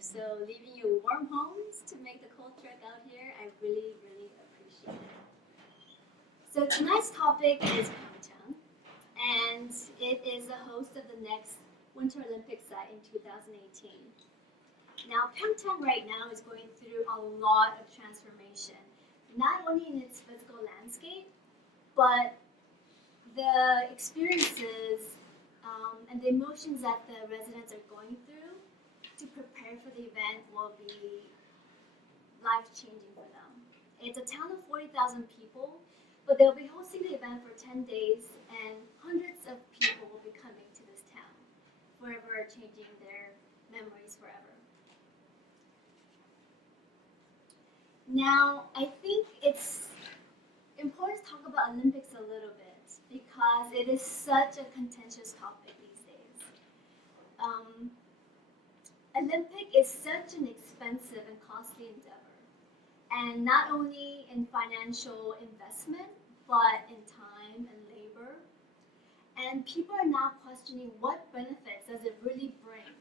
So leaving your warm homes to make the cold trek out here, I really, really appreciate it. So tonight's topic is Pyeongchang, and it is the host of the next Winter Olympics in 2018. Now, Pyeongchang right now is going through a lot of transformation, not only in its physical landscape, but the experiences and the emotions that the residents are going through to prepare for the event will be life-changing for them. It's a town of 40,000 people, but they'll be hosting the event for 10 days, and hundreds of people will be coming to this town, forever changing their memories forever. Now, I think it's important to talk about Olympics a little bit because it is such a contentious topic these days. Olympic is such an expensive and costly endeavor, and not only in financial investment, but in time and labor. And people are now questioning what benefits does it really bring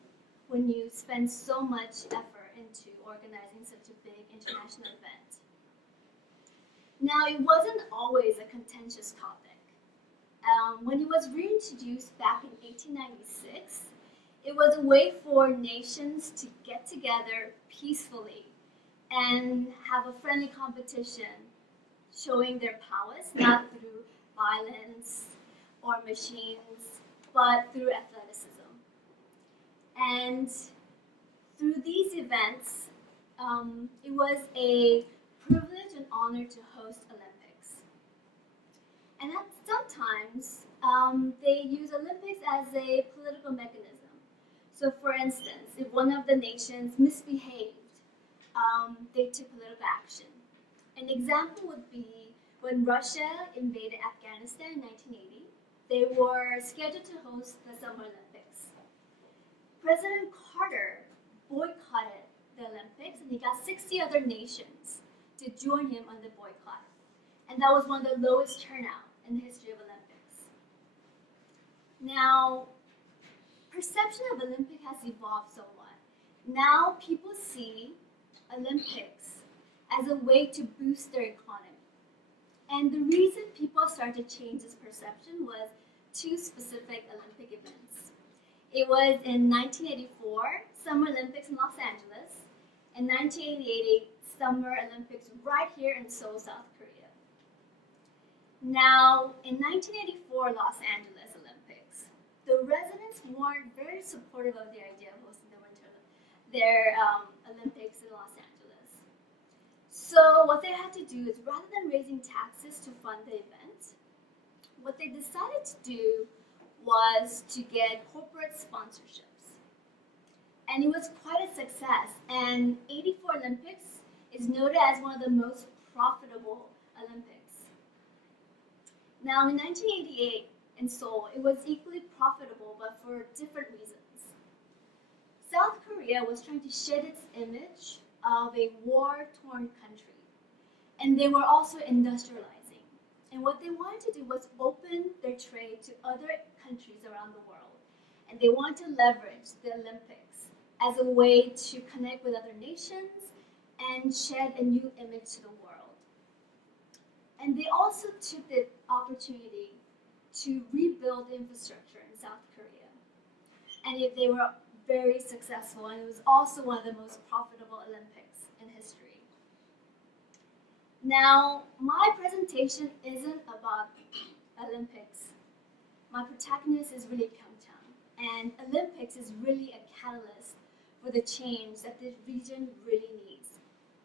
when you spend so much effort into organizing such a big international event. Now, it wasn't always a contentious topic. When it was reintroduced back in 1896, it was a way for nations to get together peacefully and have a friendly competition, showing their prowess not through violence or machines, but through athleticism. And through these events, it was a privilege and honor to host Olympics. And sometimes they use Olympics as a political mechanism. So for instance, if one of the nations misbehaved, they took political action. An example would be when Russia invaded Afghanistan in 1980, they were scheduled to host the Summer Olympics. President Carter boycotted the Olympics, and he got 60 other nations to join him on the boycott. And that was one of the lowest turnout in the history of Olympics. Now, perception of Olympics has evolved somewhat. Now people see Olympics as a way to boost their economy. And the reason people started to change this perception was two specific Olympic events. It was in 1984, Summer Olympics in Los Angeles, and 1988, Summer Olympics right here in Seoul, South Korea. Now, in 1984 Los Angeles Olympics, the residents weren't very supportive of the idea of hosting their Olympics in Los Angeles. So what they had to do is, rather than raising taxes to fund the event, what they decided to do was to get corporate sponsorships. And it was quite a success. And 84 Olympics is noted as one of the most profitable Olympics. Now, in 1988 in Seoul, it was equally profitable, but for different reasons. South Korea was trying to shed its image of a war-torn country, and they were also industrializing. And what they wanted to do was open their trade to other countries around the world, and they wanted to leverage the Olympics as a way to connect with other nations and shed a new image to the world. And they also took the opportunity to rebuild infrastructure in South Korea. And they were very successful, and it was also one of the most profitable Olympics in history. Now, my presentation isn't about Olympics. My protagonist is really Pyeongchang, and Olympics is really a catalyst for the change that the region really needs.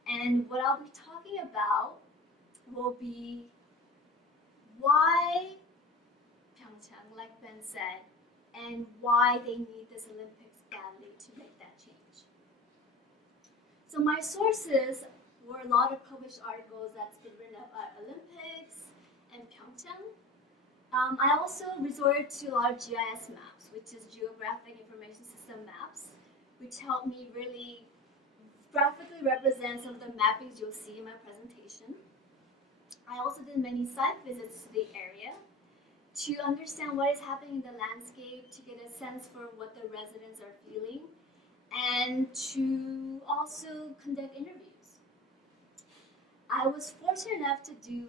And what I'll be talking about will be why Pyeongchang, like Ben said, and why they need this Olympics badly to make that change. So my sources were a lot of published articles that's been written about Olympics and Pyeongchang. I also resorted to a lot of GIS maps, which is Geographic Information System maps, which help me really graphically represent some of the mappings you'll see in my presentation. I also did many site visits to the area to understand what is happening in the landscape, to get a sense for what the residents are feeling, and to also conduct interviews. I was fortunate enough to do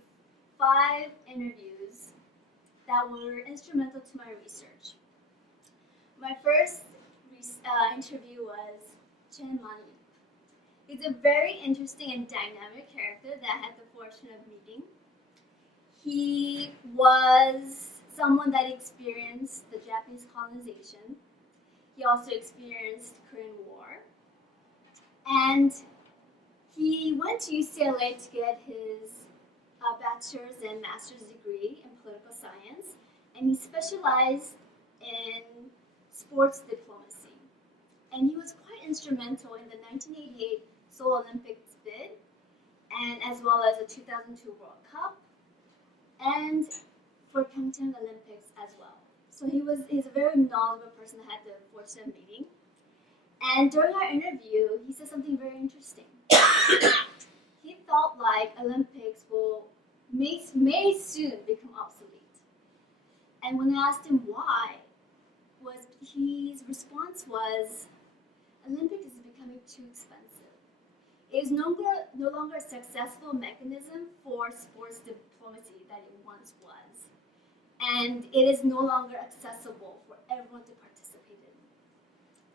5 interviews that were instrumental to my research. My first interview was Chen Mani. He's a very interesting and dynamic character that I had the fortune of meeting. He was someone that experienced the Japanese colonization. He also experienced the Korean War. And he went to UCLA to get his bachelor's and master's degree in political science, and he specialized in sports diplomacy. And he was quite instrumental in the 1988 Seoul Olympics bid, and as well as the 2002 World Cup, and for Pyeongchang Olympics as well. So he's a very knowledgeable person I had the fortune of meeting. And during our interview, he said something very interesting. He felt like Olympics may soon become obsolete. And when I asked him why, his response was, Olympics is becoming too expensive. It is no longer a successful mechanism for sports diplomacy that it once was. And it is no longer accessible for everyone to participate in.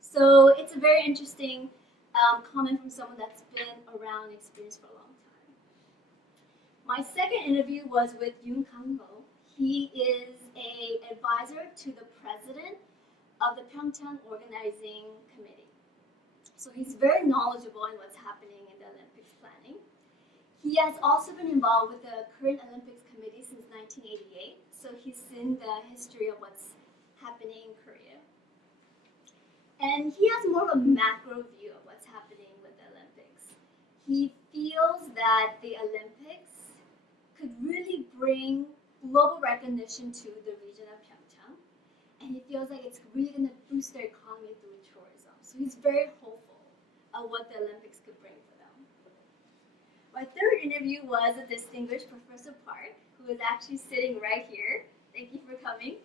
So it's a very interesting comment from someone that's been around and experienced for a long time. My second interview was with Yoon Kang-ho. He is an advisor to the president of the Pyeongchang Organizing Committee. So he's very knowledgeable in what's happening in the Olympics planning. He has also been involved with the Korean Olympics Committee since 1988. So he's seen the history of what's happening in Korea. And he has more of a macro view of what's happening with the Olympics. He feels that the Olympics could really bring global recognition to the region of Pyeongchang. And he feels like it's really going to boost their economy through tourism. So he's very hopeful of what the Olympics could bring for them. My third interview was a distinguished Professor Park, who is actually sitting right here. Thank you for coming.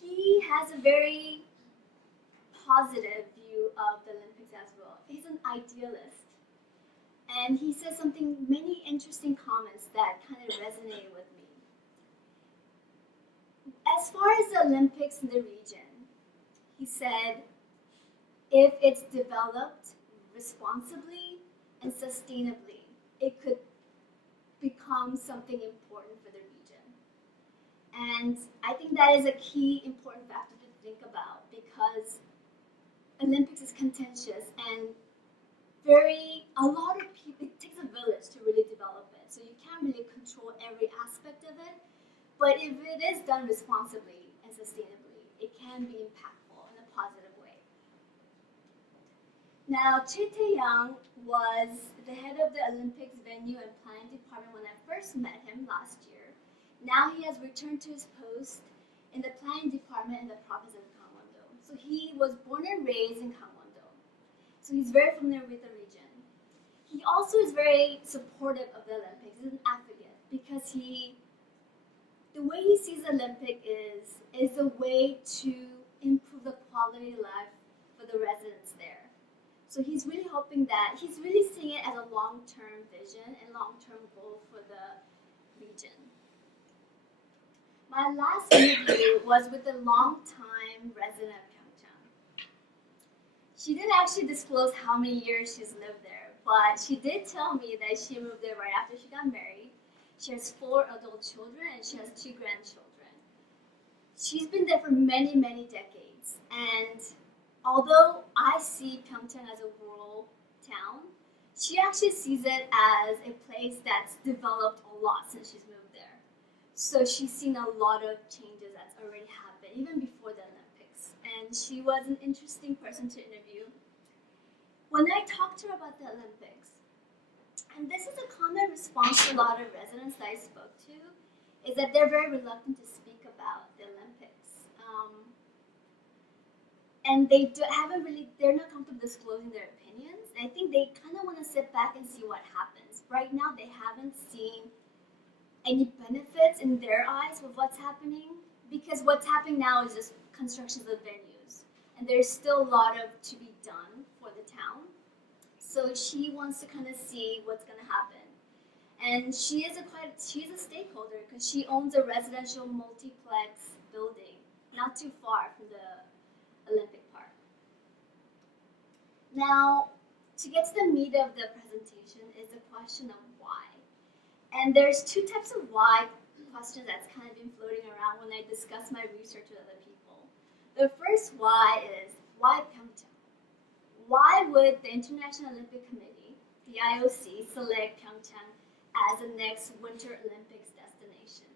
He has a very positive view of the Olympics as well. He's an idealist. And he says many interesting comments that kind of resonated with me. As far as the Olympics in the region, he said, if it's developed responsibly and sustainably, it could become something important for the region. And I think that is a key important factor to think about, because Olympics is contentious and a lot of people, it takes a village to really develop it. So you can't really control every aspect of it. But if it is done responsibly and sustainably, it can be impactful in a positive way. Now, Choi Tae-young was the head of the Olympics venue and planning department when I first met him last year. Now he has returned to his post in the planning department in the province of Gangwon-do. So he was born and raised in Gangwon-do. So he's very familiar with the region. He also is very supportive of the Olympics. He's an advocate because the way he sees the Olympic is a way to improve the quality of life for the residents there. So he's really he's really seeing it as a long-term vision and long-term goal for the region. My last interview was with a long-time resident of Pyeongchang. She didn't actually disclose how many years she's lived there, but she did tell me that she moved there right after she got married. She has 4 adult children and she has 2 grandchildren. She's been there for many, many decades. And although I see Pyeongchang as a rural town, she actually sees it as a place that's developed a lot since she's moved there. So she's seen a lot of changes that's already happened, even before the Olympics. And she was an interesting person to interview. When I talked to her about the Olympics, and this is a common response to a lot of residents that I spoke to, is that they're very reluctant to speak about the Olympics. And they're not comfortable disclosing their opinions. And I think they kind of want to sit back and see what happens. Right now, they haven't seen any benefits in their eyes with what's happening, because what's happening now is just constructions of venues. and there's still a lot of to be done for the town. So she wants to kind of see what's going to happen. And she's a stakeholder because she owns a residential multiplex building not too far from the Olympic Park. Now, to get to the meat of the presentation is the question of why. And there's two types of why questions that's kind of been floating around when I discuss my research with other people. The first why is, why Pyeongchang? Why would the International Olympic Committee, the IOC, select Pyeongchang as the next Winter Olympics destination?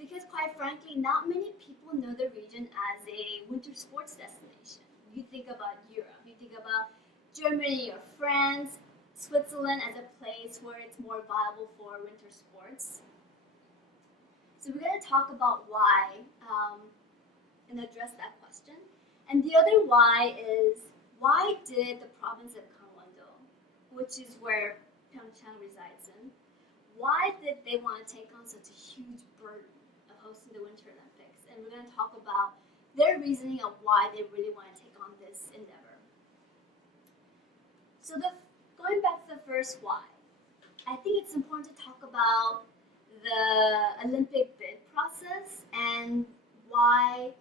Because quite frankly, not many people know the region as a winter sports destination. You think about Europe, you think about Germany or France, Switzerland as a place where it's more viable for winter sports. So we're going to talk about why and address that question. And the other why is, why did the province of Gangwon-do, which is where Pyeongchang resides in, why did they want to take on such a huge burden of hosting the Winter Olympics? And we're going to talk about their reasoning of why they really want to take on this endeavor. So going back to the first why, I think it's important to talk about the Olympic bid process and why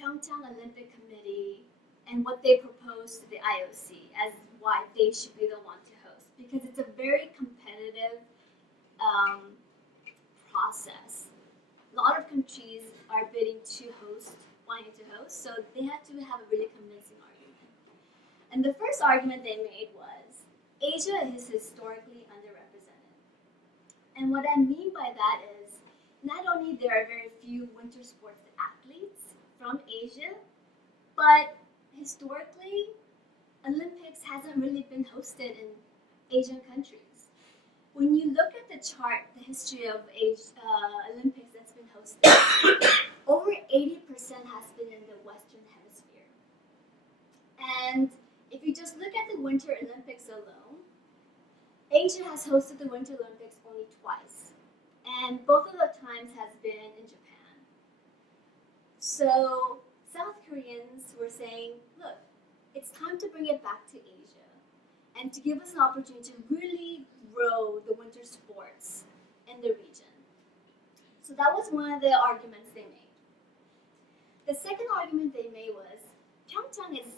Pyeongchang Olympic Committee and what they propose to the IOC as why they should be the one to host, because it's a very competitive process. A lot of countries are bidding to host, wanting to host, so they had to have a really convincing argument. And the first argument they made was, Asia is historically underrepresented. And what I mean by that is, not only there are very few winter sports athletes from Asia, but historically, Olympics hasn't really been hosted in Asian countries. When you look at the chart, the history of Olympics that's been hosted, over 80% has been in the Western Hemisphere. And if you just look at the Winter Olympics alone, Asia has hosted the Winter Olympics only twice. And both of the times has been in Japan. So South Koreans were saying, look, it's time to bring it back to Asia and to give us an opportunity to really grow the winter sports in the region. So that was one of the arguments they made. The second argument they made was, Pyeongchang is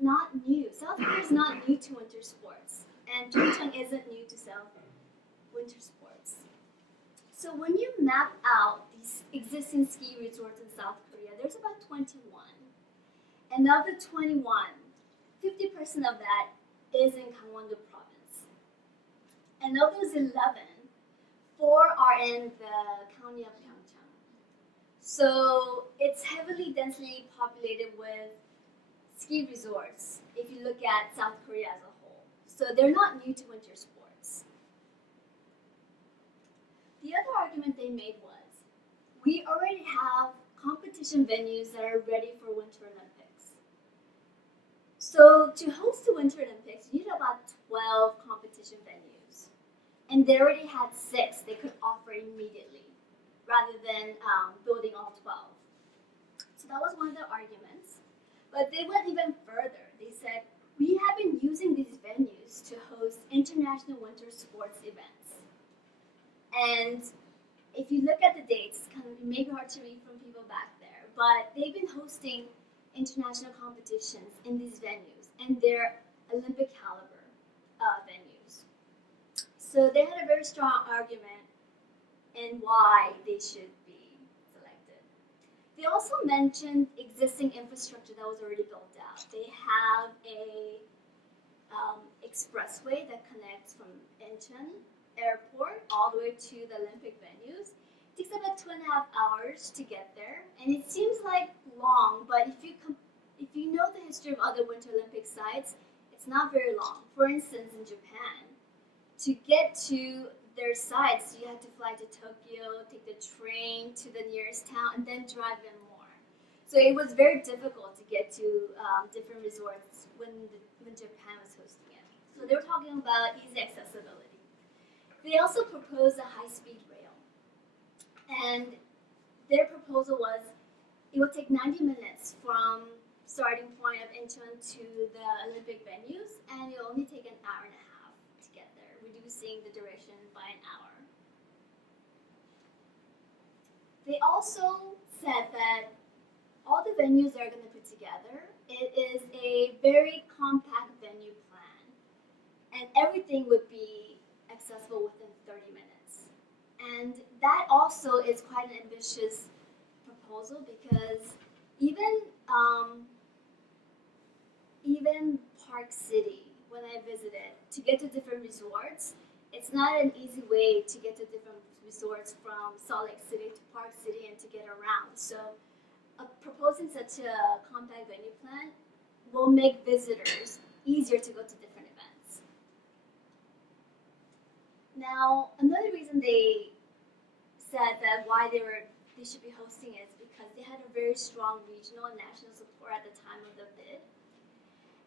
not new. South Korea is not new to winter sports, and Pyeongchang isn't new to winter sports. So when you map out these existing ski resorts in South Korea, there's about 21. And of the 21, 50% of that is in Gangwon-do province. And of those 11, 4 are in the county of Pyeongchang. So it's heavily densely populated with ski resorts if you look at South Korea as a whole. So they're not new to winter sports. The other argument they made was, we already have competition venues that are ready for Winter Olympics. So to host the Winter Olympics, you need about 12 competition venues. And they already had 6 they could offer immediately, rather than building all 12. So that was one of the arguments. But they went even further. They said, we have been using these venues to host international winter sports events. And if you look at the dates, it may be hard to read from people back there, but they've been hosting international competitions in these venues, and they're Olympic caliber venues. So they had a very strong argument in why they should be selected. They also mentioned existing infrastructure that was already built out. They have a expressway that connects from Incheon Airport all the way to the Olympic venues. It takes about 2.5 hours to get there, and it seems like long, but if you know the history of other Winter Olympic sites, it's not very long. For instance, in Japan, to get to their sites, you have to fly to Tokyo, take the train to the nearest town, and then drive in more. So it was very difficult to get to different resorts when Japan was hosting it. So they were talking about easy accessibility. They also proposed a high-speed rail. And their proposal was it would take 90 minutes from starting point of Incheon to the Olympic venues, and it'll only take an hour and a half to get there, reducing the duration by an hour. They also said that all the venues they're going to put together, it is a very compact venue plan, and everything would be accessible within 30 minutes. And that also is quite an ambitious proposal because even Park City, when I visited, to get to different resorts, it's not an easy way to get to different resorts from Salt Lake City to Park City and to get around. So proposing such a compact venue plan will make visitors easier to go to different events. Now, another reason they said that why they should be hosting it is because they had a very strong regional and national support at the time of the bid.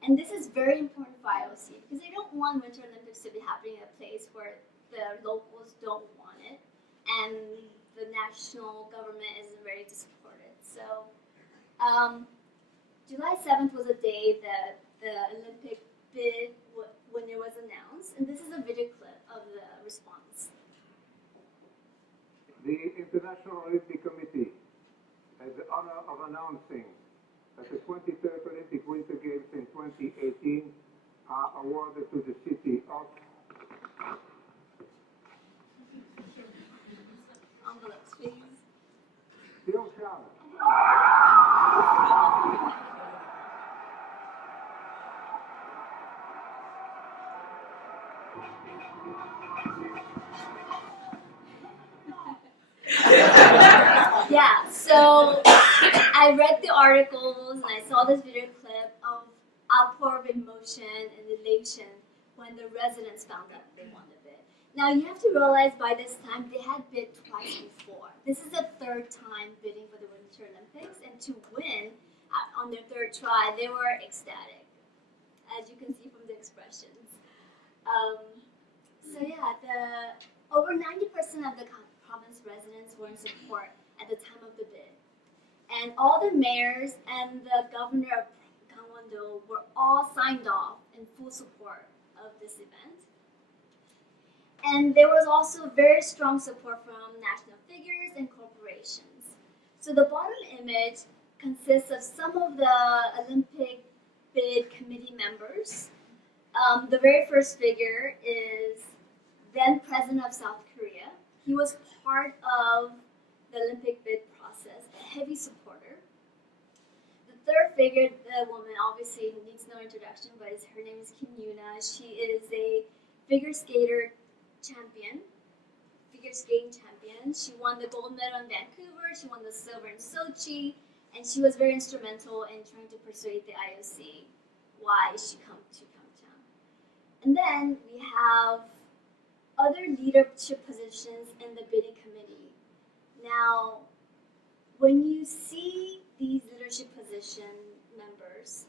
And this is very important for IOC because they don't want Winter Olympics to be happening in a place where the locals don't want it and the national government isn't ready to support it. So July 7th was a day that the Olympic bid when it was announced, and this is a video clip of the response. The International Olympic Committee has the honor of announcing that the 23rd Olympic Winter Games in 2018 are awarded to the city of Envelopes, please. Pyeongchang. Yeah, so I read the articles and I saw this video clip of outpour of emotion and elation when the residents found out they won the bid. Now you have to realize by this time they had bid twice before. This is the third time bidding for the Winter Olympics, and to win on their third try, they were ecstatic, as you can see from the expressions. So yeah, over 90% of the province residents were in support at the time of the bid. And all the mayors and the governor of Gangwon-do were all signed off in full support of this event. And there was also very strong support from national figures and corporations. So the bottom image consists of some of the Olympic bid committee members. The very first figure is then President of South Korea. He was part of the Olympic bid process, a heavy supporter. The third figure, the woman, obviously needs no introduction, but her name is Kim Yoona. She is a figure skating champion. She won the gold medal in Vancouver, she won the silver in Sochi, and she was very instrumental in trying to persuade the IOC why she come to Pyeongchang. And then we have other leadership positions in the bidding committee. Now, when you see these leadership position members,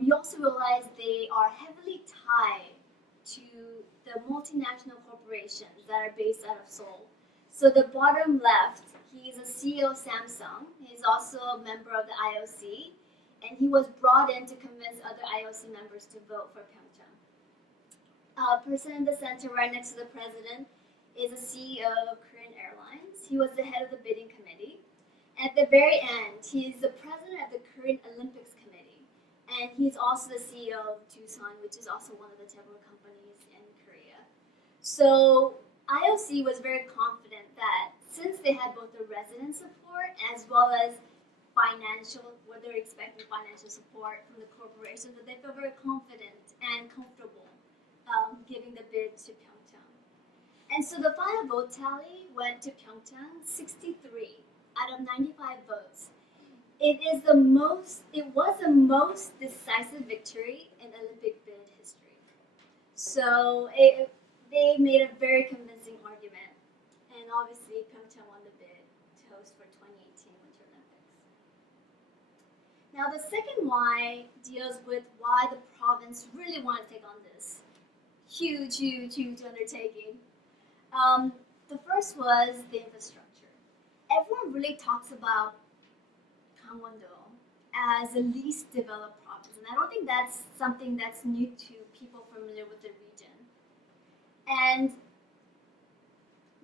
you also realize they are heavily tied to the multinational corporations that are based out of Seoul. So the bottom left, he's a CEO of Samsung. He's also a member of the IOC, and he was brought in to convince other IOC members to vote for Pyeongchang. Person in the center, right next to the president, is a CEO of Korean Airlines. He was the head of the bidding committee. And at the very end, he's the president of the Korean Olympics Committee. And he's also the CEO of Doosan, which is also one of the Daewoo companies in Korea. So IOC was very confident that since they had both the resident support as well as financial, where they're expecting financial support from the corporation, that they feel very confident and comfortable giving the bid to Pyeongchang. And so the final vote tally went to Pyeongchang, 63 out of 95 votes. It was the most decisive victory in Olympic bid history. So they made a very convincing argument, and obviously Pyeongchang won the bid to host for 2018 Winter Olympics. Now the second why deals with why the province really wanted to take on this huge undertaking. The first was the infrastructure. Everyone really talks about Gangwon-do as the least developed province. And I don't think that's something that's new to people familiar with the region. And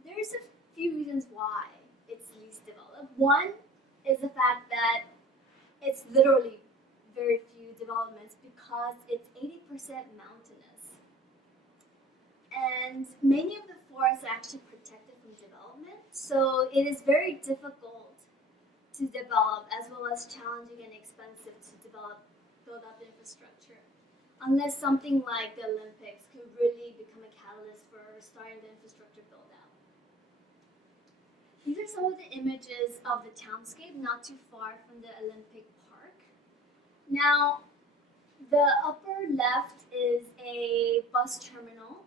there's a few reasons why it's least developed. One is the fact that it's literally very few developments because it's 80% mountainous. And many of the forests are actually protected from development, so it is very difficult to develop, as well as challenging and expensive to build up infrastructure, unless something like the Olympics could really become a catalyst for starting the infrastructure build out. These are some of the images of the townscape not too far from the Olympic Park. Now, the upper left is a bus terminal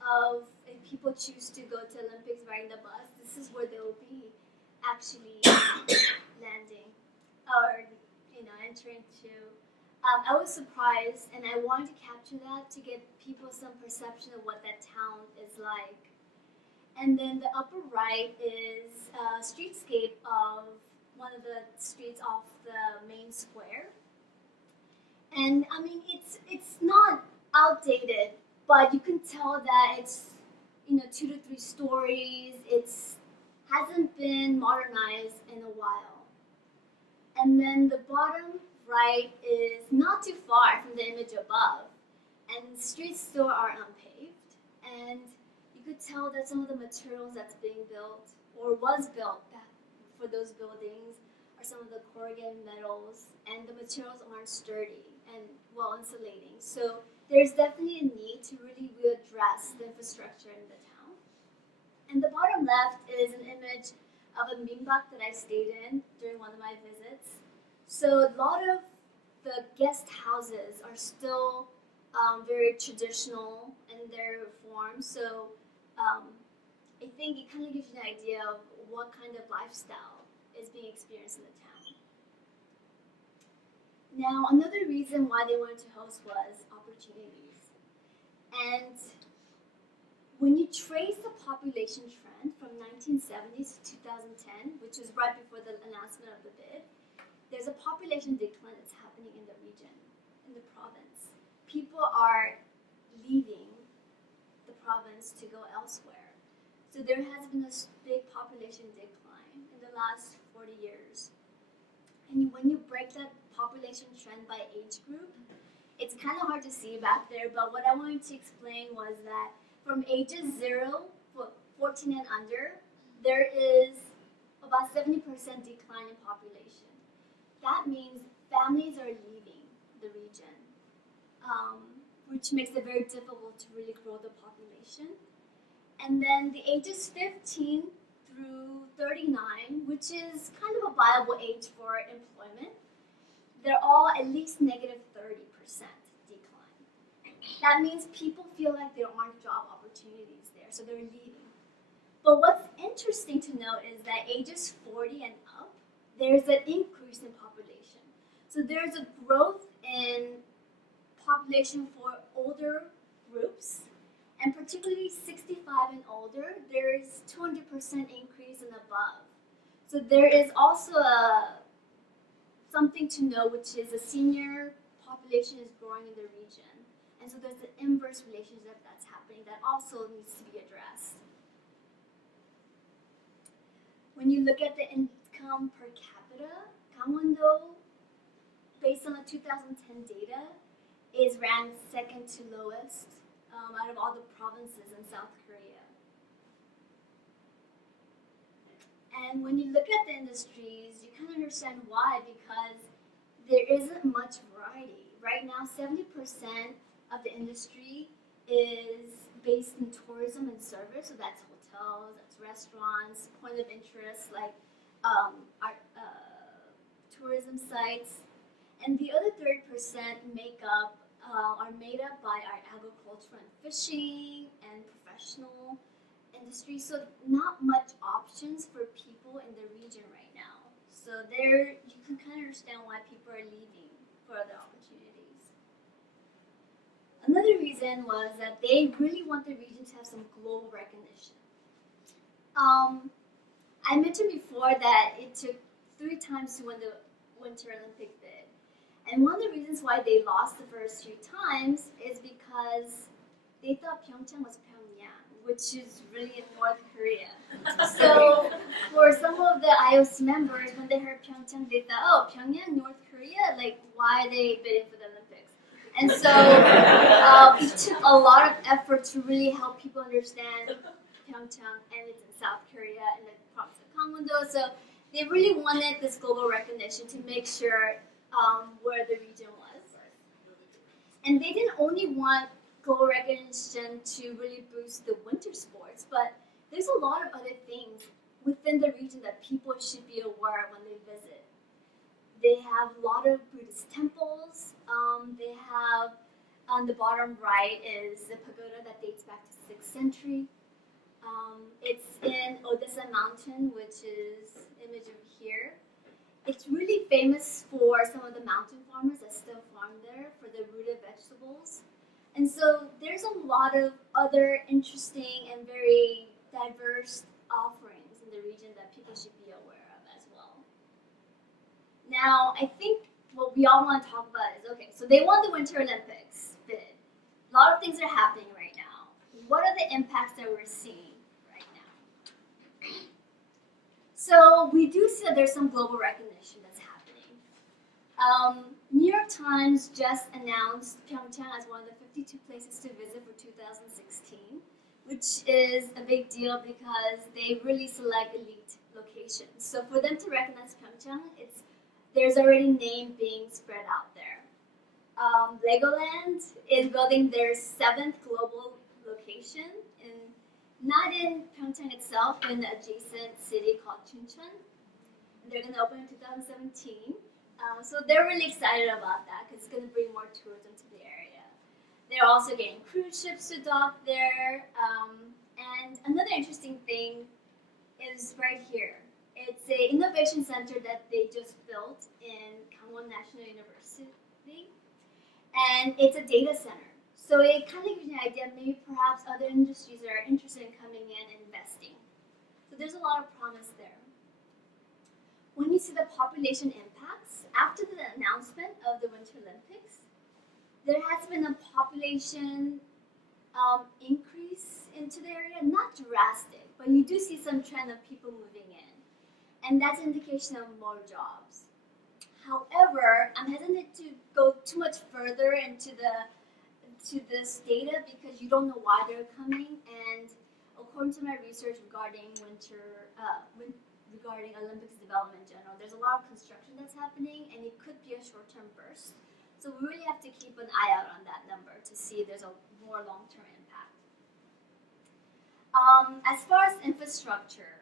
of if people choose to go to Olympics riding the bus. This is where they will be actually landing or entering to. I was surprised, and I wanted to capture that to give people some perception of what that town is like. And then the upper right is a streetscape of one of the streets off the main square. And I mean, it's not outdated, but you can tell that it's 2 to 3 stories. It's hasn't been modernized in a while. And then the bottom right is not too far from the image above, and the streets still are unpaved. And you could tell that some of the materials that's being built or was built for those buildings are some of the corrugated metals, and the materials aren't sturdy and well insulating. So there's definitely a need to really readdress the infrastructure in the town. And the bottom left is an image of a minbak that I stayed in during one of my visits. So a lot of the guest houses are still very traditional in their form. So I think it kind of gives you an idea of what kind of lifestyle is being experienced in the town. Now, another reason why they wanted to host was opportunities. And when you trace the population trend from 1970s to 2010, which was right before the announcement of the bid, there's a population decline that's happening in the region, in the province. People are leaving the province to go elsewhere. So there has been a big population decline in the last 40 years. And when you break that population trend by age group, it's kind of hard to see back there, but what I wanted to explain was that from ages 14 and under, there is about 70% decline in population. That means families are leaving the region, which makes it very difficult to really grow the population. And then the ages 15 through 39, which is kind of a viable age for employment, they're all at least negative 30% decline. That means people feel like there aren't job opportunities there, so they're leaving. But what's interesting to note is that ages 40 and up, there's an increase in population. So there's a growth in population for older groups, and particularly 65 and older, there is 200% increase and above. So there is also something to know, which is the senior population is growing in the region. And so there's an inverse relationship that's happening that also needs to be addressed. When you look at the income per capita, Gangwon-do, based on the 2010 data, is ranked second to lowest out of all the provinces in South Korea. And when you look at the industries, you kind of understand why, because there isn't much variety. Right now, 70% of the industry is based in tourism and service, so that's hotels, that's restaurants, point of interest like tourism sites. And the other 30% are made up by our agriculture and fishing and professional industry. So not much options for people in the region right now. So there, you can kind of understand why people are leaving for other opportunities. Another reason was that they really want the region to have some global recognition. I mentioned before that it took 3 times to win the Winter Olympic bid. And one of the reasons why they lost the first few times is because they thought Pyeongchang was Pyongyang, which is really in North Korea. So for some of the IOC members, when they heard Pyeongchang, they thought, oh, Pyongyang, North Korea? Like, why are they bidding for the Olympics? And so it took a lot of effort to really help people understand Pyeongchang, and it's in South Korea, in the province of Gangwon-do. So they really wanted this global recognition to make sure where the region was. And they didn't only want global recognition to really boost the winter sports, but there's a lot of other things within the region that people should be aware of when they visit. They have a lot of Buddhist temples. They have, on the bottom right is the pagoda that dates back to the 6th century. It's in Odessa Mountain, which is image over here. It's really famous for some of the mountain farmers that still farm there for the rooted vegetables. And so there's a lot of other interesting and very diverse offerings in the region that people should be aware of as well. Now, I think what we all want to talk about is, okay, so they won the Winter Olympics bid. A lot of things are happening right now. What are the impacts that we're seeing right now? So we do see that there's some global recognition that's happening. New York Times just announced Pyeongchang as one of the 52 places to visit for 2016, which is a big deal because they really select elite locations. So for them to recognize Pyeongchang, there's already name being spread out there. Legoland is building their 7th global location, not in Pyeongchang itself, but in the adjacent city called Chuncheon. They're going to open in 2017. So they're really excited about that because it's going to bring more tourism to the area. They're also getting cruise ships to dock there. And another interesting thing is right here. It's an innovation center that they just built in Gangwon National University. And it's a data center. So it kind of gives you an idea, maybe perhaps other industries are interested in coming in and investing. So there's a lot of promise there. When you see the population impacts, after the announcement of the Winter Olympics, there has been a population increase into the area, not drastic, but you do see some trend of people moving in. And that's an indication of more jobs. However, I'm hesitant to go too much further into this data because you don't know why they're coming. And according to my research regarding regarding Olympics development in general, there's a lot of construction that's happening, and it could be a short-term burst. So we really have to keep an eye out on that number to see if there's a more long-term impact. As far as infrastructure,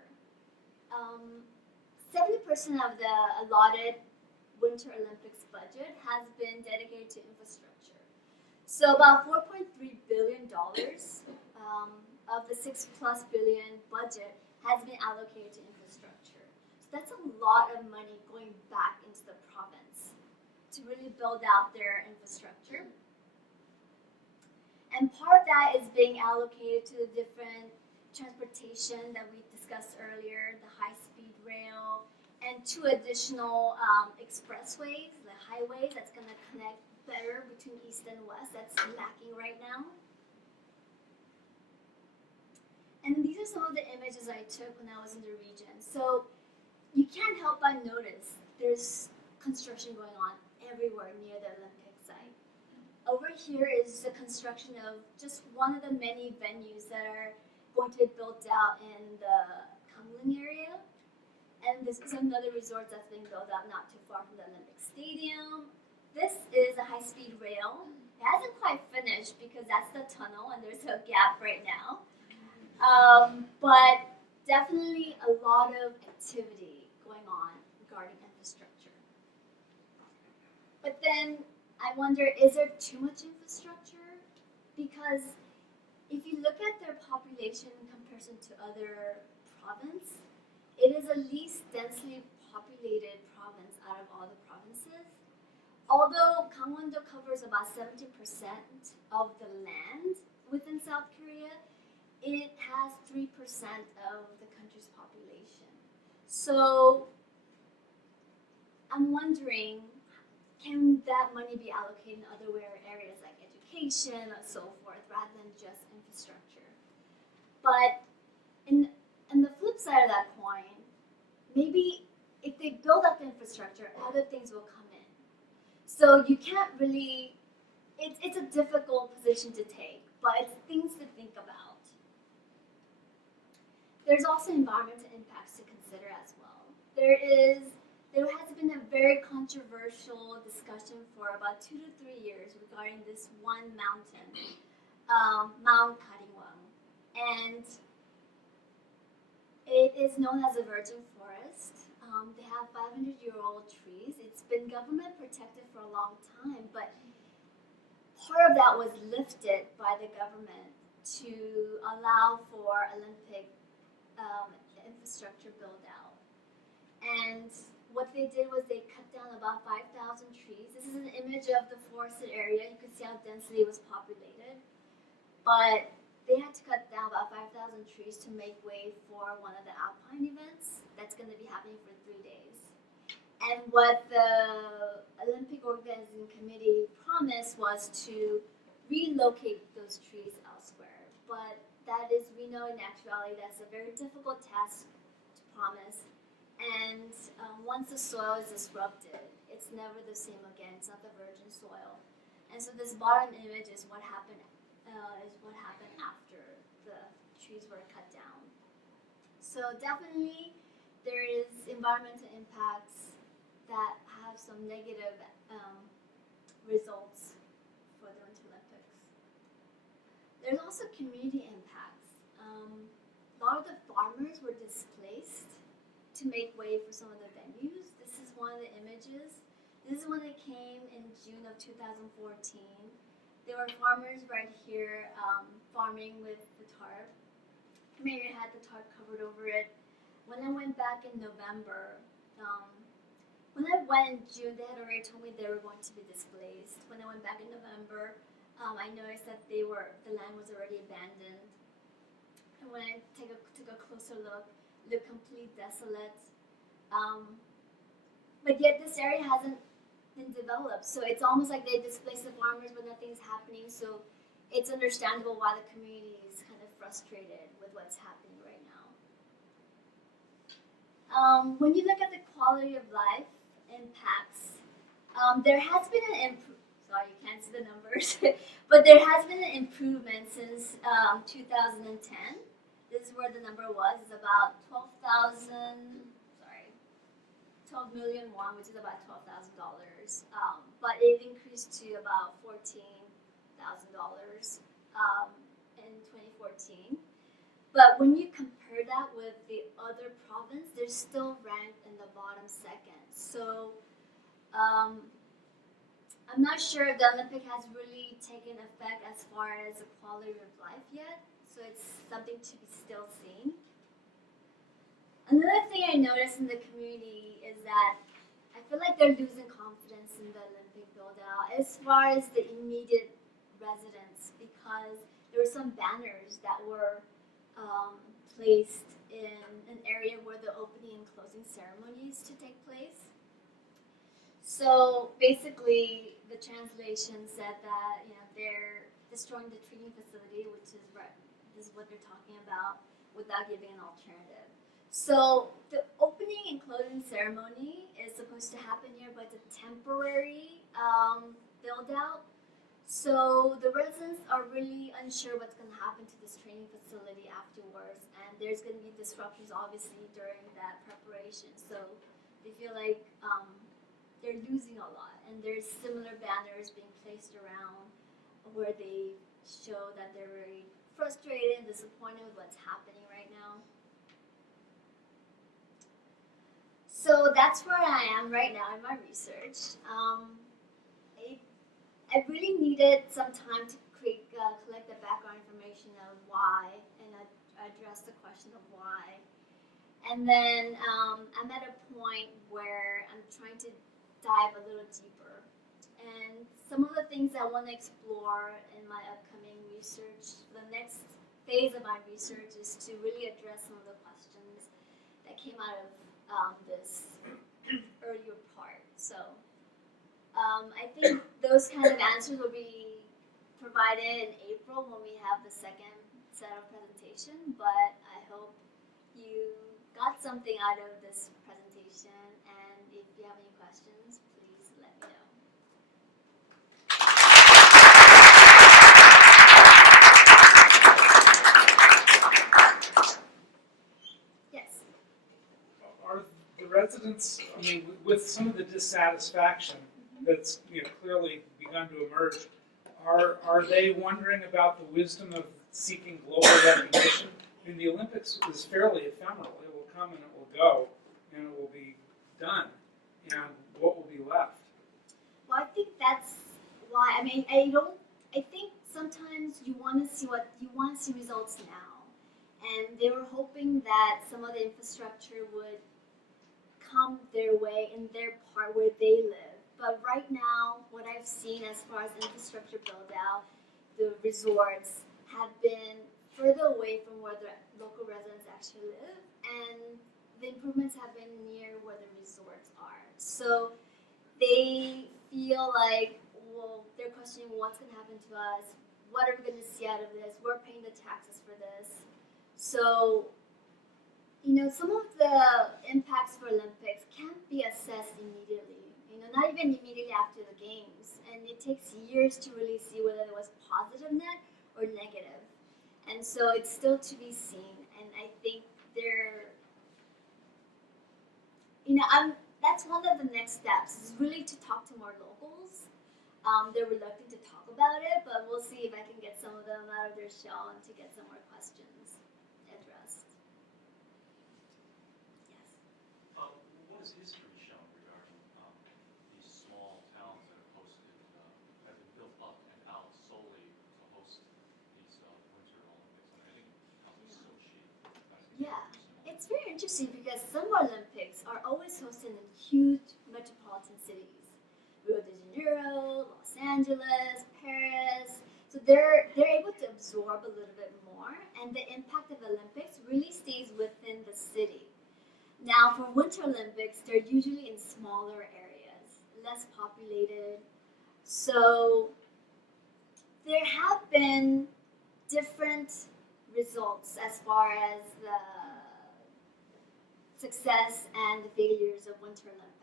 70% of the allotted Winter Olympics budget has been dedicated to infrastructure. So about $4.3 billion of the $6+ billion budget has been allocated to infrastructure. So that's a lot of money going back into the province to really build out their infrastructure. And part of that is being allocated to the different transportation that we discussed earlier, the high-speed rail, and 2 additional expressways, the highways that's going to connect better between east and west. That's lacking right now. And these are some of the images I took when I was in the region. So you can't help but notice there's construction going on everywhere near the Olympic site. Over here is the construction of just one of the many venues that are going to be built out in the Gangwon area. And this is another resort that's being built out not too far from the Olympic Stadium. This is a high-speed rail. It hasn't quite finished because that's the tunnel and there's a gap right now. But definitely a lot of activity going on regarding infrastructure. But then I wonder, is there too much infrastructure? Because if you look at their population in comparison to other provinces, it is the least densely populated province out of all the provinces. Although Gangwon-do covers about 70% of the land within South Korea, it has 3% of the country's population. So I'm wondering, can that money be allocated in other areas like education or so forth, rather than just infrastructure? But in the flip side of that coin, maybe if they build up the infrastructure, other things will come in. So you can't really, it's a difficult position to take, but it's things to think about. There's also environmental impacts to consider as well. There has been a very controversial discussion for about 2 to 3 years regarding this one mountain, Mount Karingwang. And it is known as a virgin forest. They have 500-year-old trees. It's been government protected for a long time, but part of that was lifted by the government to allow for Olympic infrastructure build out. And what they did was they cut down about 5,000 trees. This is an image of the forested area. You can see how densely it was populated. But they had to cut down about 5,000 trees to make way for one of the alpine events that's going to be happening for 3 days. And what the Olympic Organizing Committee promised was to relocate those trees elsewhere. But that is, we know in actuality, that's a very difficult task to promise. And once the soil is disrupted, it's never the same again. It's not the virgin soil. And so this bottom image is what happened after the trees were cut down. So definitely there is environmental impacts that have some negative results for the Winter Olympics. There's also community impacts. A lot of the farmers were displaced to make way for some of the venues. This is one of the images. This is when it came in June of 2014. There were farmers right here farming with the tarp. Maybe had the tarp covered over it. When I went back in November, when I went in June, they had already told me they were going to be displaced. When I went back in November, I noticed that the land was already abandoned. And when I took a closer look, it looked completely desolate. But yet this area hasn't been developed, so it's almost like they displaced the farmers, but nothing's happening. So it's understandable why the community is kind of frustrated with what's happening right now. When you look at the quality of life impacts, there has been an sorry, you can't see the numbers, but there has been an improvement since 2010. This is where the number was. It's about 12 million won, which is about $12,000. But it increased to about $14,000 in 2014. But when you compare that with the other province, they're still ranked in the bottom second. So I'm not sure if the Olympic has really taken effect as far as the quality of life yet. So it's something to be still seen. Another thing I noticed in the community is that I feel like they're losing confidence in the Olympic build-out as far as the immediate residents, because there were some banners that were placed in an area where the opening and closing ceremonies to take place. So basically, the translation said that they're destroying the training facility, which is this is what they're talking about, without giving an alternative. So the opening and closing ceremony is supposed to happen here, but it's a temporary build-out. So the residents are really unsure what's going to happen to this training facility afterwards, and there's going to be disruptions obviously during that preparation. So they feel like they're losing a lot, and there's similar banners being placed around where they show that they're very frustrated and disappointed with what's happening right now. So that's where I am right now in my research. I really needed some time to collect the background information of why and address the question of why. And then I'm at a point where I'm trying to dive a little deeper. And some of the things I want to explore in my upcoming research, the next phase of my research is to really address some of the questions that came out of this earlier part. So I think those kind of answers will be provided in April when we have the second set of presentation. But I hope you got something out of this presentation, and if you have any questions, please let me know. Yes. Are the residents, I mean, with some of the dissatisfaction that's clearly begun to emerge, are they wondering about the wisdom of seeking global recognition? I mean, the Olympics is fairly ephemeral. It will come and it will go, and it will be done. And what will be left? Well, I think that's why. I mean, I think sometimes you want to see results now, and they were hoping that some of the infrastructure would come their way in their part where they live. But right now, what I've seen as far as infrastructure build out, the resorts have been further away from where the local residents actually live, and the improvements have been near where the resorts are. So they feel like, well, they're questioning what's going to happen to us, what are we going to see out of this, we're paying the taxes for this. So, some of the impacts for Olympics can't be assessed immediately, not even immediately after the games. And it takes years to really see whether it was positive net or negative. And so it's still to be seen. And I think that's one of the next steps, is really to talk to more locals. They're reluctant to talk about it, but we'll see if I can get some of them out of their shell and to get some more questions addressed. Yes. What has history shown regarding these small towns that have hosted, have been built up and out solely to host these Winter Olympics? I think Sochi. Yeah, it's very interesting because Summer Olympics are always hosted in huge metropolitan cities. Rio de Janeiro, Los Angeles, Paris. So they're able to absorb a little bit more, and the impact of the Olympics really stays within the city. Now, for Winter Olympics, they're usually in smaller areas, less populated. So there have been different results as far as the success and the failures of Winter Olympics.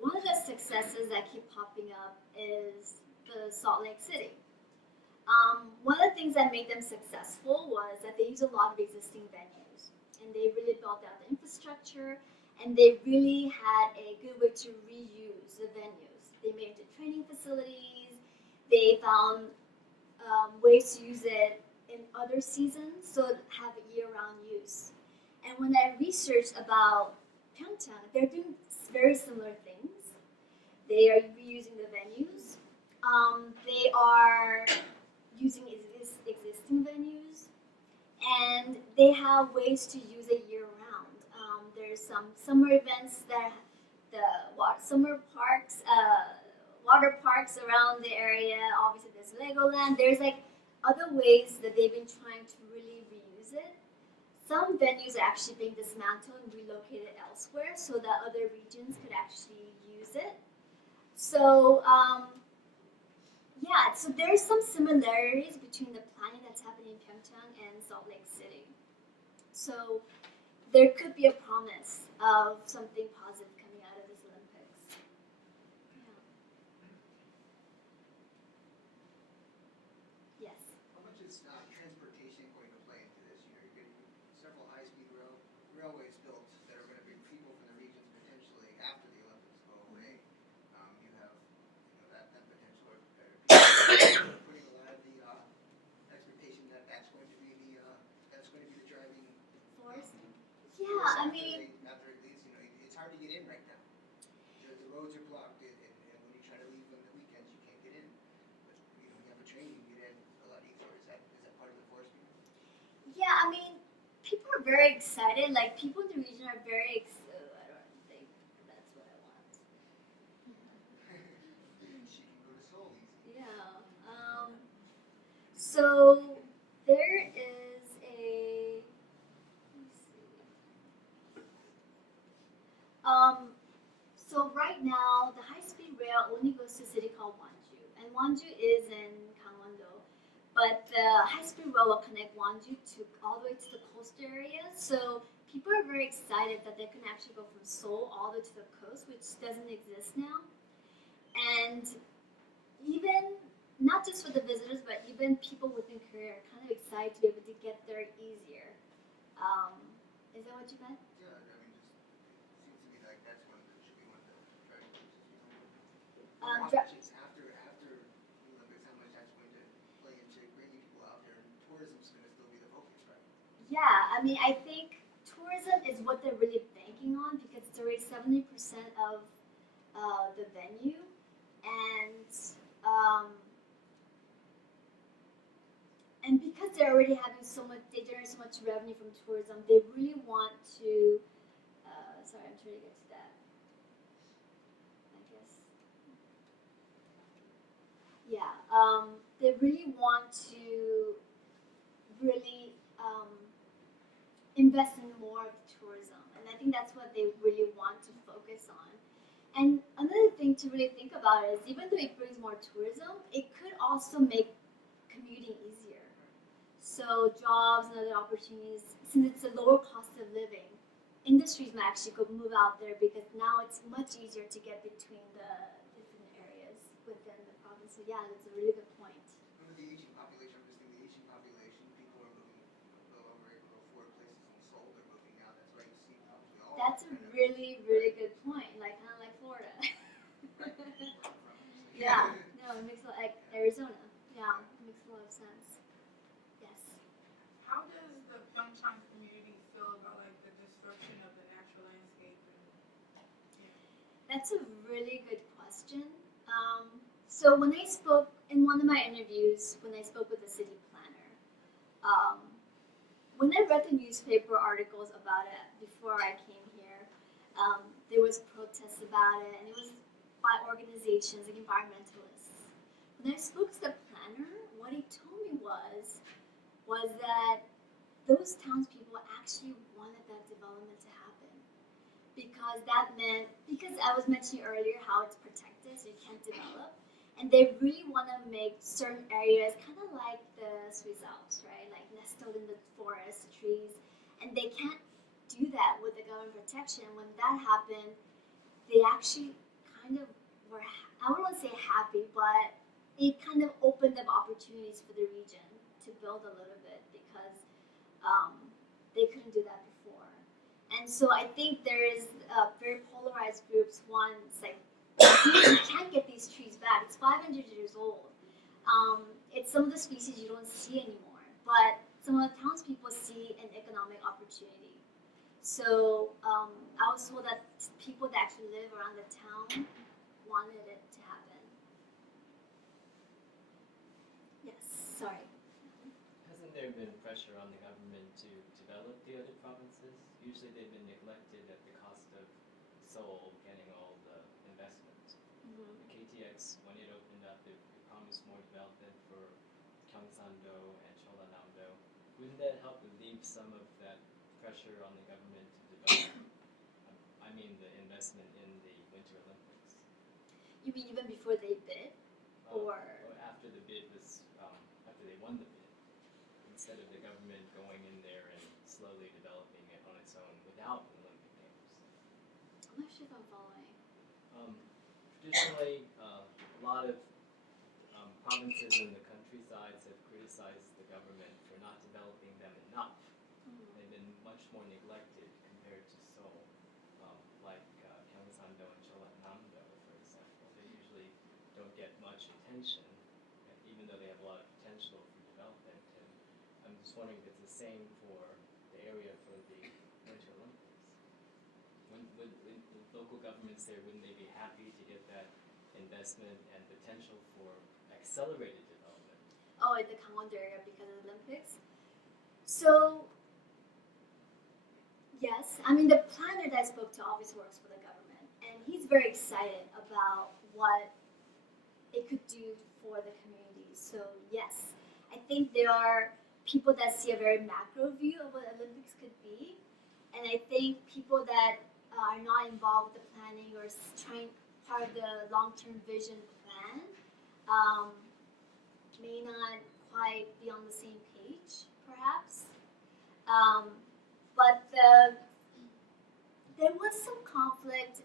One of the successes that keep popping up is the Salt Lake City. One of the things that made them successful was that they use a lot of existing venues, and they really built out the infrastructure, and they really had a good way to reuse the venues. They made it into training facilities. They found ways to use it in other seasons, so have year-round use. And when I researched about Pyeongchang, they're doing very similar things. They are reusing the venues. They are using existing venues, and they have ways to use it year-round. There's some summer events that water parks around the area. Obviously, there's Legoland. There's other ways that they've been trying to really reuse it. Some venues are actually being dismantled and relocated elsewhere so that other regions could actually use it. So, so there's some similarities between the planning that's happening in Pyeongchang and Salt Lake City. So there could be a promise of something positive coming out of this Olympics. Yeah. Yes. How much is transportation going to play into this? You're getting several high-speed railways built that are going to bring people from the regions potentially after the Olympics go away. You have that potential. Putting a lot of the expectation that that's going to be the driving force. Yeah, I mean. After it leaves, it's hard to get in right now. The roads are blocked, and when you try to leave on the weekends, you can't get in. But you have a train, you can get in a lot easier. Is that part of the force? Yeah, I mean, people are very excited. People in the region are very excited. I don't think that's what I want. She can go to Seoul easy. Yeah. So there is let me see. family goes to a city called Wonju, and Wonju is in Gangwon-do, but the high-speed rail will connect Wonju to all the way to the coastal area. So people are very excited that they can actually go from Seoul all the way to the coast, which doesn't exist now. And even not just for the visitors, but even people within Korea are kind of excited to be able to get there easier. Is that what you meant? Yeah, I mean, just it seems to me like that's one that should be one of the driving forces. After the Olympics, how much that's going to play into bringing people out there, and tourism's going to still be the focus, right? Yeah, I mean, I think tourism is what they're really banking on because it's already 70% of the venue, and because they're already having they generate so much revenue from tourism, they really want to. Sorry, I'm trying to get to that. I guess. Yeah, they really want to really invest in more of tourism, and I think that's what they really want to focus on. And another thing to really think about is even though it brings more tourism, it could also make commuting easier. So jobs and other opportunities, since it's a lower cost of living, industries might actually move out there because now it's much easier to get between the different areas within the province. So yeah, that's a really good point. And with the aging population, I'm just thinking the aging population, people are moving, though for places in Seoul, they're moving now. That's why you see probably all. That's a really, really good point. Like kind of like Florida. Yeah. No, it makes a lot like Arizona. Yeah, it makes a lot of sense. Yes. How does the Pyeongchang community feel about like the destruction of the natural landscape? That's a really good question. So when I spoke in one of my interviews, when I spoke with the city planner, when I read the newspaper articles about it before I came here, there was protests about it, and it was by organizations like environmentalists. When I spoke to the planner, what he told me was that those townspeople actually wanted that development to happen because that meant, because I was mentioning earlier how it's protected, so you can't develop, and they really want to make certain areas kind of like the Swiss Alps, right? Like nestled in the forest, trees, and they can't do that with the government protection. When that happened, they actually kind of were, I wouldn't want to say happy, but it kind of opened up opportunities for the region to build a little bit because they couldn't do that before. And so I think there is very polarized groups. One, it's like, you can't get these trees back. It's 500 years old. It's some of the species you don't see anymore, but some of the townspeople see an economic opportunity. So I was told that people that actually live around the town wanted it to happen. Yes, sorry. Hasn't there been pressure on the government to develop the other provinces? Usually they've been neglected at the cost of Seoul getting all the investment. Mm-hmm. The KTX, when it opened up, it promised more development for Gyeongsang-do and Cheollangam-do. Wouldn't that help relieve some of that pressure on the government to develop? I mean the investment in the Winter Olympics. You mean even before they bid? Or after the bid was, after they won the bid, instead of the government going in there and slowly developing it on its own without the Olympic Games. I'm not sure if I'm following. Traditionally, a lot of provinces in the countrysides have criticized the government for not developing them enough. Mm-hmm. They've been much more neglected compared to Seoul, like Gyeongsang-do and Cheollangam-do, for example. They usually don't get much attention, even though they have a lot of potential for development. And I'm just wondering if it's the same for the area for the Winter Olympics. Would local governments there, wouldn't they be happy to get that investment and potential for accelerated development? Oh, in the Gangwon area because of the Olympics? So, yes. I mean, the planner that I spoke to obviously works for the government, and he's very excited about what it could do for the community. So, yes, I think there are people that see a very macro view of what Olympics could be, and I think people that are not involved with the planning or part of the long-term vision plan may not quite be on the same page, perhaps. But there was some conflict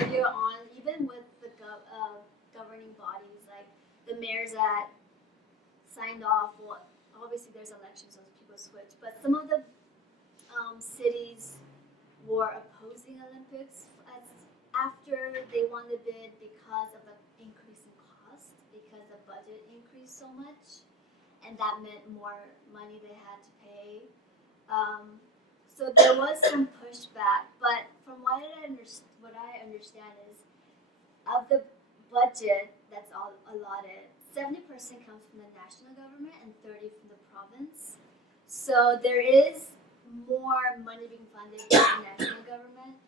earlier on, even with the governing bodies, like the mayors that signed off. Well, obviously there's elections, so people switch. But some of the cities were opposing Olympics after they won the bid because of the increase in cost, because the budget increased so much, and that meant more money they had to pay. So there was some pushback, but from what I understand is, of the budget that's all allotted, 70% comes from the national government and 30% from the province. So there is more money being funded by the national government.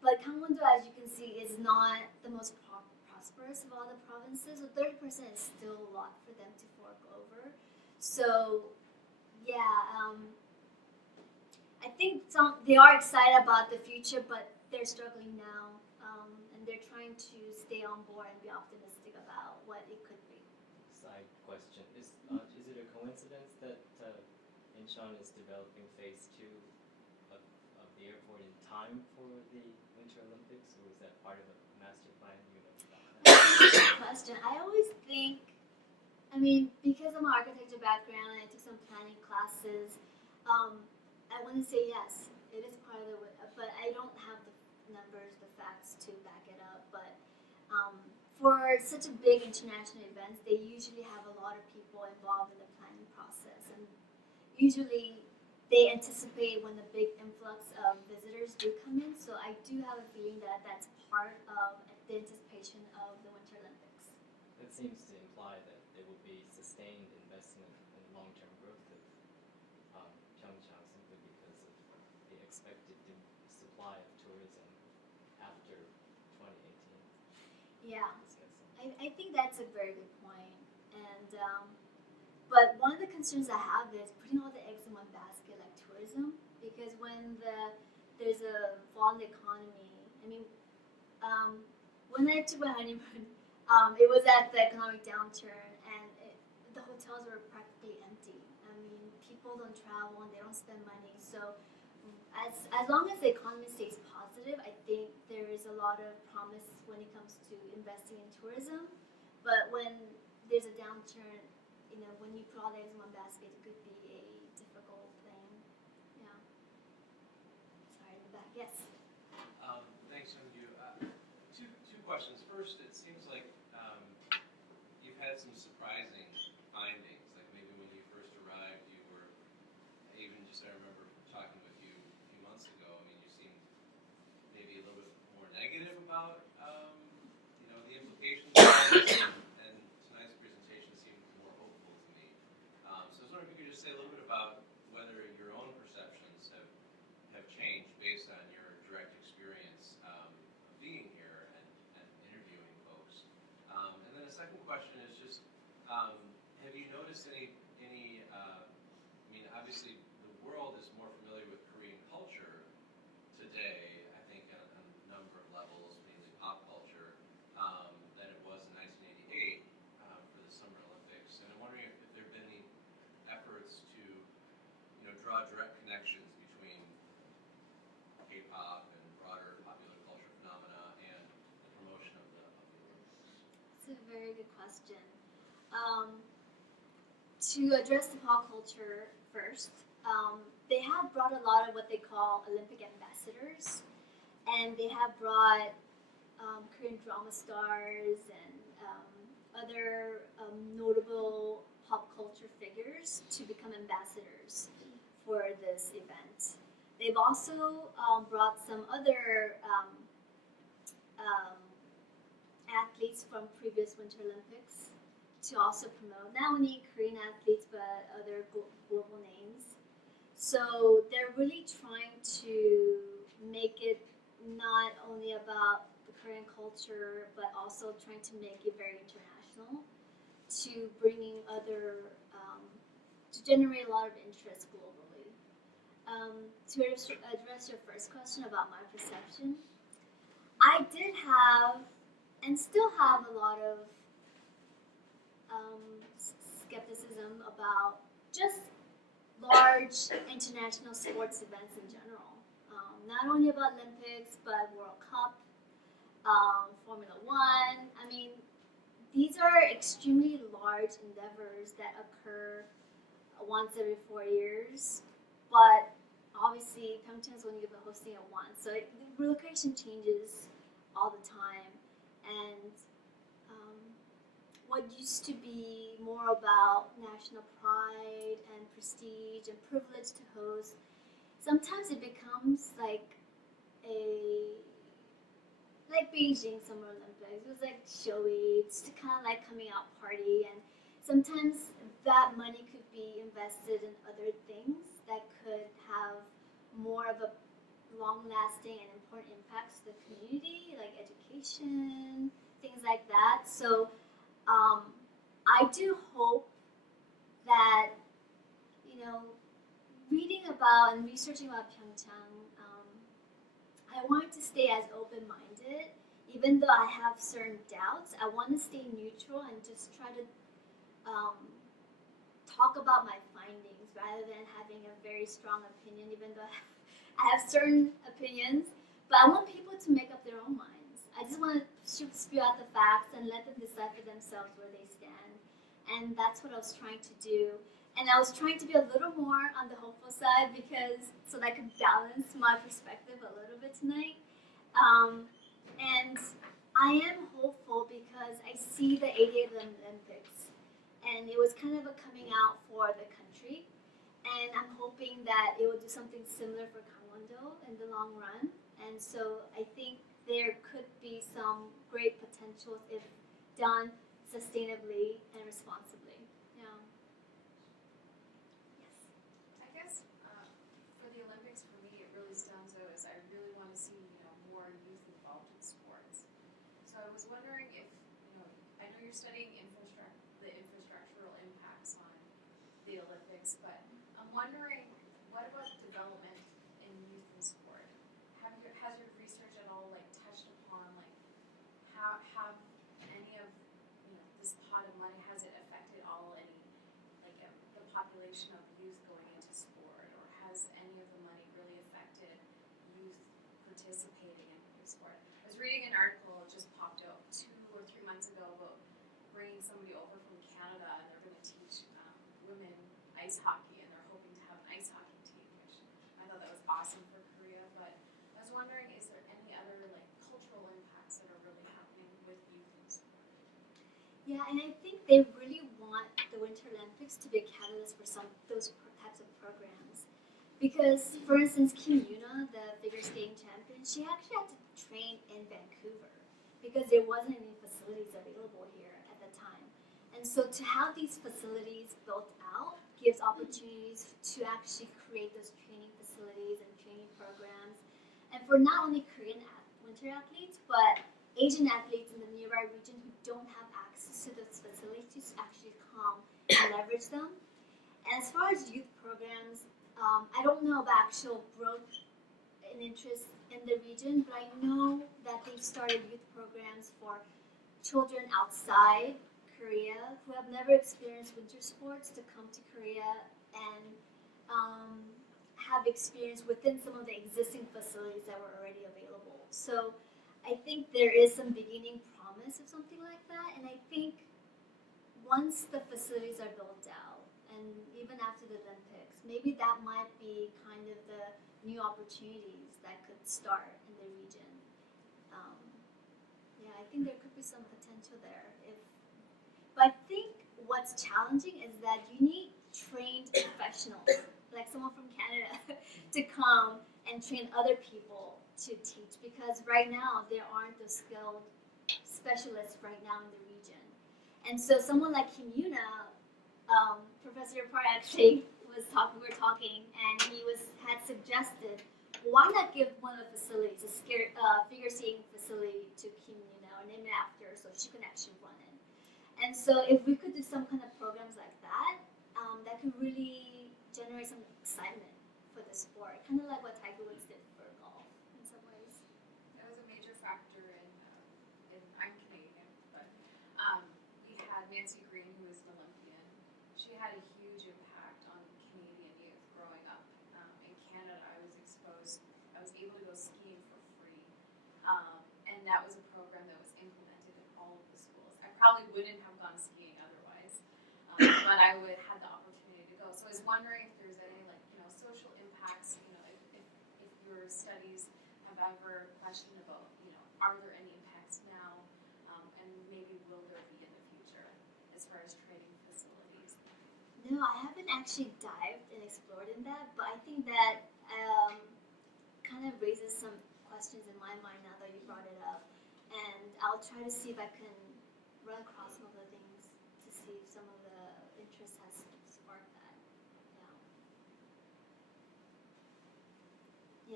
But Gangwon-do, as you can see, is not the most prosperous of all the provinces. So 30% is still a lot for them to fork over. So yeah, I think they are excited about the future, but they're struggling now, and they're trying to stay on board and be optimistic about what it could be. Side question: Is it a coincidence that Incheon is developing phase 2 of the airport in time for the Winter Olympics, or is that part of a master plan? You know about that? Good question. I always think, because of my architecture background, I took some planning classes. I want to say yes, it is part of the, but I don't have the numbers, the facts to back it up. But for such a big international event, they usually have a lot of people involved in the planning process, and usually they anticipate when the big influx of visitors do come in. So I do have a feeling that that's part of the anticipation of the Winter Olympics. That seems to imply that there will be sustained investment in long-term growth of Pyeongchang simply because of the expected supply of tourism after 2018. Yeah, Discussing. I think that's a very good point. And but one of the concerns I have is putting all the eggs in one basket, like tourism, because when there's a fall in the economy. When I took my honeymoon, it was at the economic downturn, and the hotels were practically empty. People don't travel and they don't spend money. So as long as the economy stays positive, I think there is a lot of promise when it comes to investing in tourism. But when there's a downturn, when you put all the eggs in one basket, it could be a difficult thing. Yeah. Sorry, in the back. Yes. Thanks, Young-Ju. Two questions. First, it seems like you've had some surprising findings. Like maybe when you first arrived, you were, I remember talking with you a few months ago, you seemed maybe a little bit more negative about, the implications of this, and tonight's presentation seemed more hopeful to me. So I was wondering if you could just say a little bit about whether your own perceptions have changed based on your direct experience of being here and interviewing folks. And then a second question is just, have you noticed any obviously the world is more familiar with Korean culture today, I think on a number of levels, mainly pop culture, than it was in 1988 for the Summer Olympics. And I'm wondering if there have been any efforts to draw direct connections between K-pop and broader popular culture phenomena and the promotion of the Olympics. That's a very good question. To address the pop culture first, they have brought a lot of what they call Olympic ambassadors, and they have brought Korean drama stars and other notable pop culture figures to become ambassadors for this event. They've also brought some other athletes from previous Winter Olympics to also promote not only Korean athletes but other global names. So they're really trying to make it not only about the Korean culture but also trying to make it very international, to bringing other, to generate a lot of interest globally. To address your first question about my perception, I did have, and still have, a lot of skepticism about just large international sports events in general. Not only about Olympics, but World Cup, Formula One. I mean, these are extremely large endeavors that occur once every 4 years, but obviously Pyeongchang is only going to be hosting it once, so the location changes all the time, and what used to be more about national pride and prestige and privilege to host, sometimes it becomes like Beijing Summer Olympics. It was like showy, it's kind of like coming out party, and sometimes that money could be invested in other things that could have more of a long-lasting and important impact to the community, like education, things like that. So I do hope that, reading about and researching about Pyeongchang, I wanted to stay as open-minded. Even though I have certain doubts, I want to stay neutral and just try to talk about my findings rather than having a very strong opinion, even though I have certain opinions. But I want people to make up their own minds. I just want to spew out the facts and let them decide for themselves where they stand. And that's what I was trying to do. And I was trying to be a little more on the hopeful side so that I could balance my perspective a little bit tonight. And I am hopeful because I see the 88 Olympics, and it was kind of a coming out for the country. And I'm hoping that it will do something similar for Gangwon-do in the long run. And so I think there could be some great potential if done sustainably and responsibly. Yeah. Yes. I guess for the Olympics, for me, it really stands out as I really want to see more youth involved in sports. So I was wondering if I know you're studying the infrastructural impacts on the Olympics, but I'm wondering what about development in youth and sport? Has your research at all touched upon how have any of this pot of money, has it affected the population of youth going into sport, or has any of the money really affected youth participating in sport? I was reading an article, it just popped out 2 or 3 months ago, about bringing somebody over from Canada, and they're going to teach women ice hockey, and they're hoping to have an ice hockey team, which I thought that was awesome for Korea. But I was wondering, is there any other cultural impacts that are really happening with youth in sport? Yeah, and I think they really want the Winter Olympics to be a catalyst for some of those types of programs. Because, for instance, Kim Yuna, the figure skating champion, she actually had to train in Vancouver because there wasn't any facilities available here at the time. And so to have these facilities built out gives opportunities to actually create those training facilities and training programs. And for not only Korean winter athletes, but Asian athletes in the nearby region who don't have access to those facilities to actually come and leverage them. And as far as youth programs, I don't know about actual growth and interest in the region, but I know that they've started youth programs for children outside Korea who have never experienced winter sports to come to Korea and have experience within some of the existing facilities that were already available. So I think there is some beginning promise of something like that, and I think once the facilities are built out, and even after the Olympics, maybe that might be kind of the new opportunities that could start in the region. Yeah, I think there could be some potential there. But I think what's challenging is that you need trained professionals, like someone from Canada, to come and train other people to teach, because right now there aren't those skilled specialists right now in the region. And so someone like Kim Yuna, Professor Park actually we were talking, and he had suggested, why not give one of the facilities, a figure skating facility, to Kim Yuna, or name it after her, so she could actually run it. And so if we could do some kind of programs like that, that could really generate some excitement for the sport, kind of like what Tiger Woods did for golf in some ways. That was a major factor Nancy Green, who is an Olympian, she had a huge impact on Canadian youth growing up. In Canada, I was able to go skiing for free. And that was a program that was implemented in all of the schools. I probably wouldn't have gone skiing otherwise, but I would had the opportunity to go. So I was wondering if there's any social impacts, if your studies have ever questioned about, are there any impacts now, and maybe will there be in the future as far as training facilities? No, I haven't actually dived and explored in that, but I think that kind of raises some questions in my mind now that you brought it up, and I'll try to see if I can run across some of the things to see if some of the interest has sparked that. Yeah.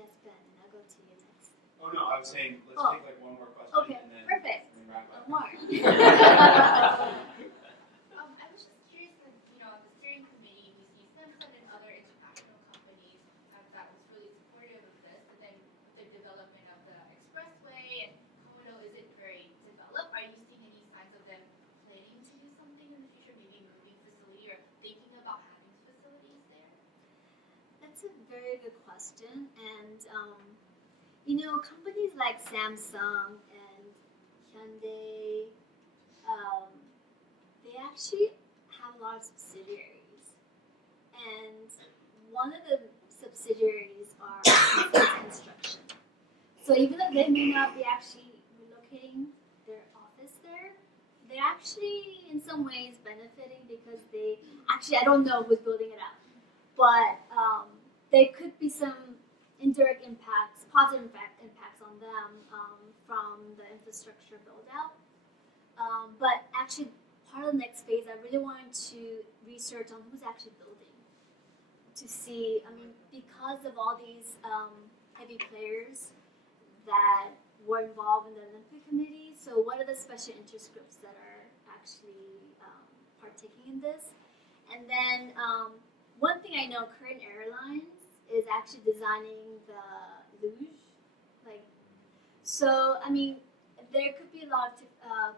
Yes, Ben, and I'll go to you next. Oh no, I was saying let's take like one more question Okay, and then perfect. wrap up. One more. I was just curious, the steering committee, we see Samsung and other international companies that was really supportive of this, and then the development of the expressway and Kodo isn't very developed. Are you seeing any signs of them planning to do something in the future, maybe moving facility or thinking about having facilities there? That's a very good question, and companies like Samsung and Hyundai, they actually have a lot of subsidiaries, and one of the subsidiaries are construction. So even though they may not be actually relocating their office there, they're actually in some ways benefiting because I don't know who's building it out, but there could be some indirect impacts, positive impacts on them from the infrastructure build out. But actually, part of the next phase, I really wanted to research on who's actually building to see. Because of all these heavy players that were involved in the Olympic Committee, so what are the special interest groups that are actually partaking in this? And then one thing I know, Korean Airlines is actually designing the luge, there could be a lot of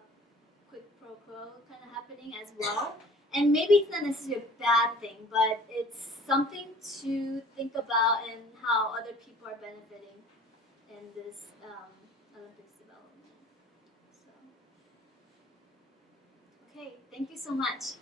quid pro quo kind of happening as well. And maybe it's not necessarily a bad thing, but it's something to think about and how other people are benefiting in this Olympics development. So, okay, thank you so much.